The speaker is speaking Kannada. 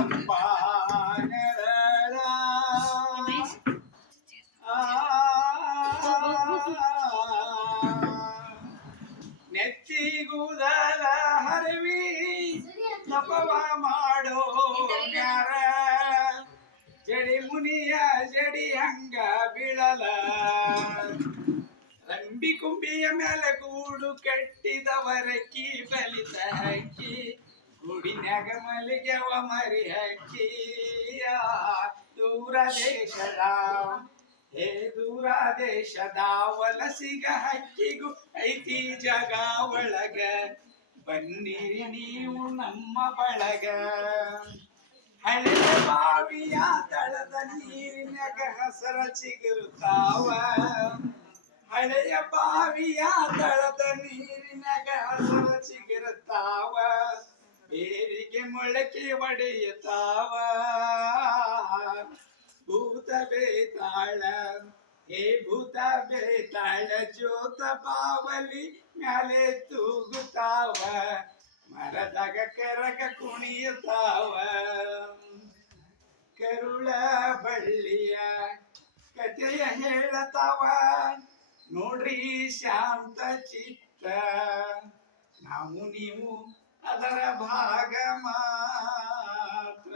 ಜಗದಂಬಾ ನೆರಳ ನೆತ್ತಿಗುದಲ ಹರವಿ ತಪವ ಮಾಡೋ ಯಾರ ಜಡಿ ಮುನಿಯ ಜಡಿ ಹಂಗ ಬೀಳಲ ರಂಬಿ ಕುಂಬಿಯ ಮೇಲೆ ಗೂಡು ಕಟ್ಟಿದವರಕ್ಕಿ ಬಲಿತ ಹಕ್ಕಿ ಗುಡಿನ್ಯಾಗ ಮಲ್ಲಿಗೆವ ಮರಿ ಹಕ್ಕಿ ದೂರ ದೇಶದ ಹೇ ದೂರ ದೇಶದ ವಲಸಿಗ ಹಕ್ಕಿಗೂ ಐತಿ ಜಗ ಒಳಗ ಬನ್ನಿರಿ ನೀವು ನಮ್ಮ ಬಳಗ ಹಳೆಯ ಬಾವಿಯ ತಳದ ನೀರಿನಾಗ ಹಸರ ಚಿಗುರುತ್ತಾವ ಹಳೆಯ ಬಾವಿಯ ತಳದ ನೀರಿನಾಗ ಹಸರ ಚಿಗುರುತ್ತಾವ ಬೇರಿಗೆ ಮೊಳಕೆ ಒಡೆಯುತ್ತಾವ ಭೂತ ಬೇತಾಳ ಹೇ ಭೂತ ಬೇತಾಳ ಜ್ಯೋತ ಬಾವಲಿ ಮ್ಯಾಲೆ ತೂಗುತ್ತಾವ ಮರದಾಗ ಕರಗ ಕುಣಿಯುತ್ತಾವ ಕರುಳ ಬಳ್ಳಿಯ ಕಥೆಯ ಹೇಳತಾವ ನೋಡ್ರಿ ಶಾಂತ ಚಿತ್ತ ನಾವು ನೀವು ಅದರ ಭಾಗ ಮಾತ್ರ